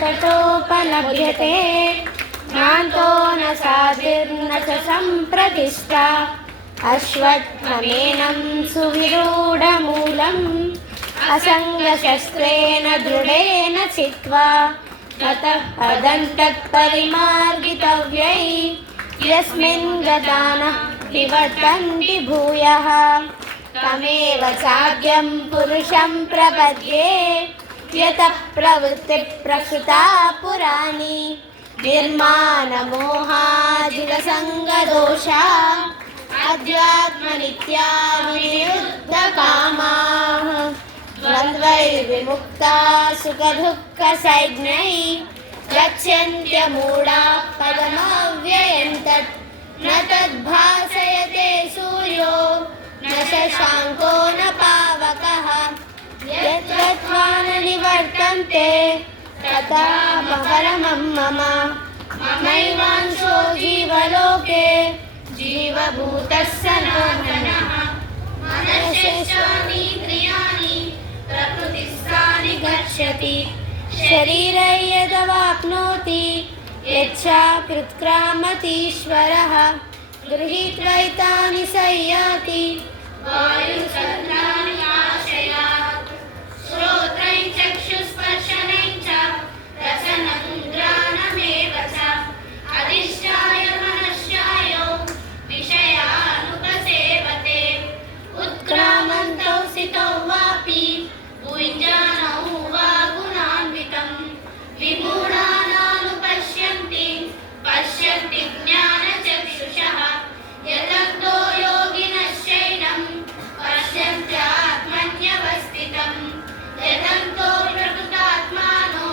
ततोपलभ्यते नान्तो न साधिर्न च सम्प्रतिष्ठा अश्वत्थमेनं सुविरूढमूलम् असङ्गशस्त्रेण दृढेन चित्वा ततः पदं तत्परिमार्गितव्यै यस्मिन् गतानः विवर्तन्ति भूयः तमेव चाद्यं पुरुषं प्रपद्ये यतः प्रवृत्तिप्रसृता पुराणी निर्माणमोहाजितसङ्गदोषा अध्यात्मनित्या विनिरुद्धकामाः द्वन्द्वैर्विमुक्ता सुखदुःखसञ्ज्ञैः गच्छन्त्यमूढाः पदमव्ययं तत् न तद्भासयते सूर्यो न शशाङ्को न पावकः यद्गत्वा न निवर्तन्ते तथापरमं मम ममैवांशो जीवलोके जीवभूतः सनातनः मनश्शेषानीन्द्रियाणि प्रकृतिस्थानि गच्छति शरीरे यदवाप्नोति यच्चाकृत्क्रामतीश्वरः गृहीत्वैतानि संयाति वायुचन्द्राणि आशयात् श्रोत्रं चक्षुस्पर्शनं च रसनं घ्राणमेव च अधिष्ठाय मनश्चायो विषयानुपसेवते उत्क्रामन्तौ स्थितौ वापि भुञ्जानौ वा गुणान्वितं विमूढानानुपश्यन्ति पश्यन्ति ज्ञानचक्षुषः यतन्तो योगिनश्चैनं पश्यन्त्यात्मन्यवस्थितं यतन्तो प्रकृतात्मानो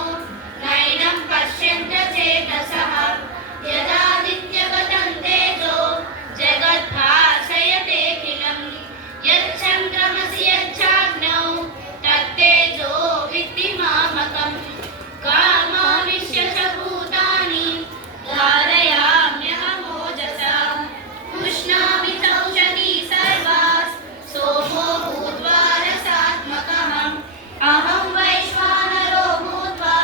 नैनं पश्यन्त्यचेतसः यदादित्यगतं तेजो जगद्भासयतेऽखिलं यच्चन्द्रमसि यच्चाग्नौ तत्तेजो विद्धि मामकम् कामाविश्य च भूतानि धारयाम्यहमोजसा उष्णामि चौषधी सर्वास् सोमो भूत्वा रसात्मकः अहं वैश्वानरो भूत्वा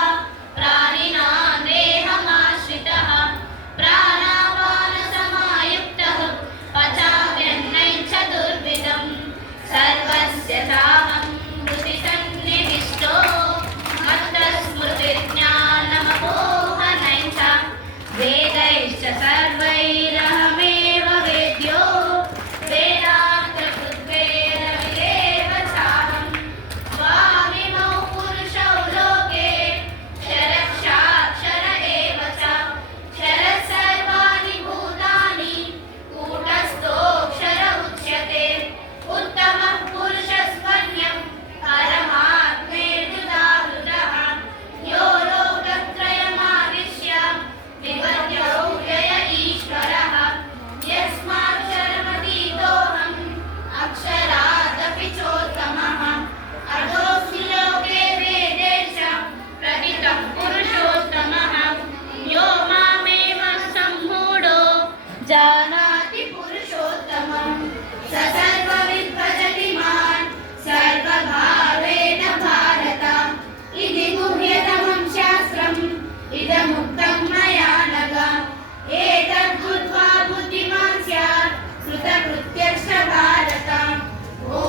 प्राणिनां देहमाश्रितः प्राणापानसमायुक्तः पचाम्यन्नं चतुर्विधं सर्वस्य चाहं हृदि मत्तस्मृतिर्ज्ञानमपोहनं च वेदैश्च सर्वैरहमेव वेद्यो वेदान्तकृद्वेदविदेव चाहं स्वामिनौ पुरुषौ लोके क्षरक्षाक्षर एव च क्षरः सर्वाणि भूतानि कूटस्थोऽक्षर उच्यते उत्तमः पुरुषस्त्वन्यं परमात्मेत्युदाहृतः यो लोकत्रयमाविश्य विवर्त्यव्यय ईश्वरः यस्माक्षरमतीतोऽहम् अक्षरादपि चोत्तमः अधोऽस्मि लोके वेदे च प्रथितः पुरुषोत्तमः यो मामेव सम्मूढो जानाति पुरुषोत्तमम् स सर्वविद् भजति मां सर्वभावेन भारत इति गुह्यतमं शास्त्रम् इदमुक्तं मया नघ एतद्बुद्ध्वा बुद्धिमान् स्यात् कृतकृत्यश्च भारत ॐ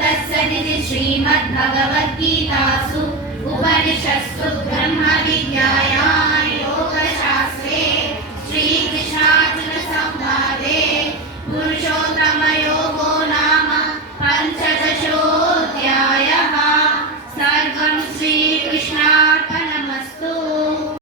तत्सदिति श्रीमद्भगवद्गीतासु उपनिषत्सु ब्रह्मविद्यायां